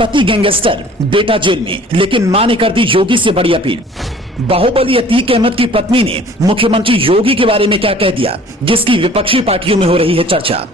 पति गैंगस्टर, बेटा जेल में, लेकिन मां ने कर दी योगी से बड़ी अपील। बाहुबली अतीक अहमद की पत्नी ने मुख्यमंत्री योगी के बारे में क्या कह दिया, जिसकी विपक्षी पार्टियों में हो रही है चर्चा।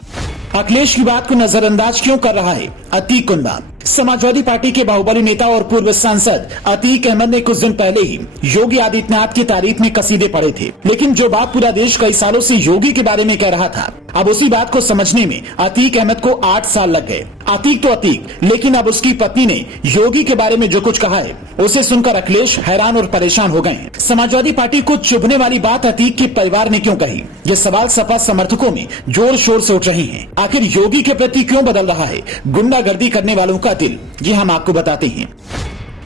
अखिलेश की बात को नजरअंदाज क्यों कर रहा है अतीक कुंबा। समाजवादी पार्टी के बाहुबली नेता और पूर्व सांसद अतीक अहमद ने कुछ दिन पहले ही योगी आदित्यनाथ की तारीफ में कसीदे पढ़े थे, लेकिन जो बात पूरा देश कई सालों से योगी के बारे में कह रहा था, अब उसी बात को समझने में अतीक अहमद को 8 साल लग गए। अतीक तो अतीक, लेकिन अब उसकी पत्नी ने योगी के बारे में जो कुछ कहा है उसे सुनकर अखिलेश हैरान और परेशान हो गए। समाजवादी पार्टी को चुभने वाली बात अतीक के परिवार ने क्यों कही, ये सवाल सपा समर्थकों में जोर शोर से उठ रही है। आखिर योगी के प्रति क्यों बदल रहा है गुंडागर्दी करने वालों का दिल, ये हम आपको बताते हैं।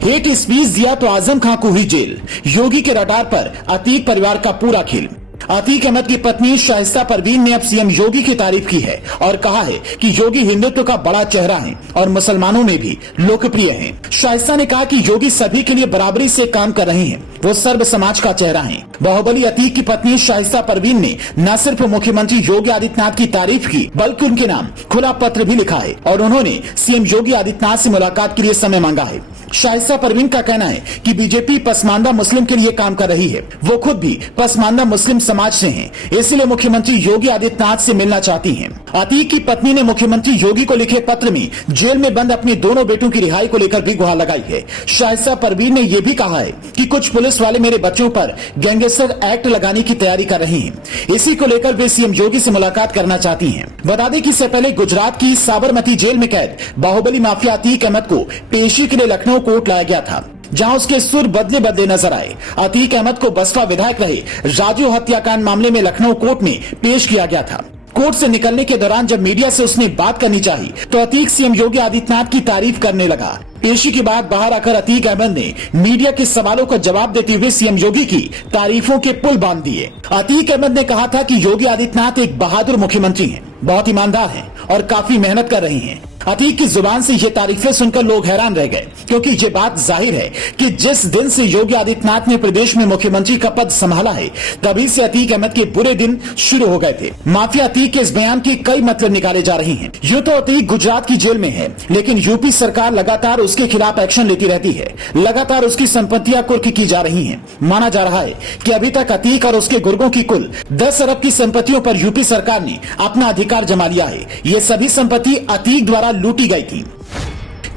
हेट स्पीच दिया तो आजम खां को हुई जेल, योगी के रडार पर अतीक परिवार का पूरा खेल। अतीक अहमद की पत्नी शाइस्ता परवीन ने अब सीएम योगी की तारीफ की है और कहा है कि योगी हिंदुत्व का बड़ा चेहरा है और मुसलमानों में भी लोकप्रिय हैं। शाइस्ता ने कहा कि योगी सभी के लिए बराबरी से काम कर रहे हैं, वो सर्व समाज का चेहरा हैं। बाहुबली अतीक की पत्नी शाइस्ता परवीन ने न सिर्फ मुख्यमंत्री योगी आदित्यनाथ की तारीफ की, बल्कि उनके नाम खुला पत्र भी लिखा है और उन्होंने सीएम योगी आदित्यनाथ से मुलाकात के लिए समय मांगा है। शाइस्ता परवीन का कहना है कि बीजेपी पसमानदा मुस्लिम के लिए काम कर रही है, वो खुद भी पसमानदा मुस्लिम समाज से हैं, इसलिए मुख्यमंत्री योगी आदित्यनाथ से मिलना चाहती हैं। अतीक की पत्नी ने मुख्यमंत्री योगी को लिखे पत्र में जेल में बंद अपने दोनों बेटों की रिहाई को लेकर भी गुहार लगाई है। शाइस्ता परवीन ने यह भी कहा है कि कुछ पुलिस वाले मेरे बच्चों पर गैंगस्टर एक्ट लगाने की तैयारी कर रहे हैं, इसी को लेकर वे सीएम योगी से मुलाकात करना चाहती हैं। बता दें कि इससे पहले गुजरात की साबरमती जेल में कैद बाहुबली माफिया अतीक अहमद को पेशी के लिए लखनऊ कोर्ट लाया गया था, जहां उसके सुर बदले बदले नजर आए। अतीक अहमद को बसपा विधायक रहे राजू हत्याकांड मामले में लखनऊ कोर्ट में पेश किया गया था। कोर्ट से निकलने के दौरान जब मीडिया से उसने बात करनी चाहिए तो अतीक सीएम योगी आदित्यनाथ की तारीफ करने लगा। पेशी के बाद बाहर आकर अतीक अहमद ने मीडिया के सवालों का जवाब देते हुए सीएम योगी की तारीफों के पुल बांध दिए। अतीक अहमद ने कहा था कि योगी आदित्यनाथ एक बहादुर मुख्यमंत्री हैं, बहुत ईमानदार हैं और काफी मेहनत कर रहे हैं। अतीक की जुबान से ये तारीफें सुनकर लोग हैरान रह गए, क्योंकि ये बात जाहिर है कि जिस दिन से योगी आदित्यनाथ ने प्रदेश में मुख्यमंत्री का पद संभाला है, तभी से अतीक अहमद के बुरे दिन शुरू हो गए थे। माफिया अतीक के इस बयान के कई मतलब निकाले जा रहे हैं। यूं तो अतीक गुजरात की जेल में है, लेकिन यूपी सरकार लगातार उसके खिलाफ एक्शन लेती रहती है, लगातार उसकी संपत्तियां कुर्क की जा रही है। माना जा रहा है कि अभी तक अतीक और उसके गुर्गों की कुल 10 अरब की संपत्तियों पर यूपी सरकार ने अपना अधिकार जमा लिया है। ये सभी संपत्ति अतीक द्वारा लूटी गई थी।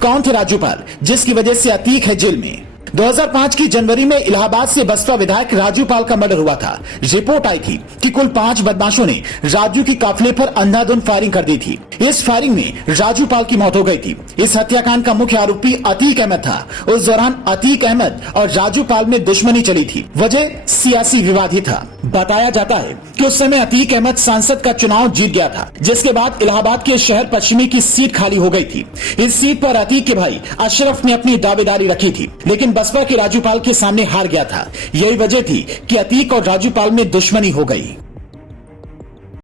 कौन थे राजूपाल, जिसकी वजह से अतीक है जेल में? 2005 की जनवरी में इलाहाबाद से बसपा विधायक राजूपाल का मर्डर हुआ था। रिपोर्ट आई थी कि कुल 5 बदमाशों ने राजू की काफिले पर अंधाधुंध फायरिंग कर दी थी। इस फायरिंग में राजूपाल की मौत हो गई थी। इस हत्याकांड का मुख्य आरोपी अतीक अहमद था। उस दौरान अतीक अहमद और राजूपाल में दुश्मनी चली थी, वजह सियासी विवाद ही था। बताया जाता है कि उस समय अतीक अहमद सांसद का चुनाव जीत गया था, जिसके बाद इलाहाबाद के शहर पश्चिमी की सीट खाली हो गई थी। इस सीट पर अतीक के भाई अशरफ ने अपनी दावेदारी रखी थी, लेकिन बसपा के राजूपाल के सामने हार गया था। यही वजह थी कि अतीक और राजूपाल में दुश्मनी हो गई।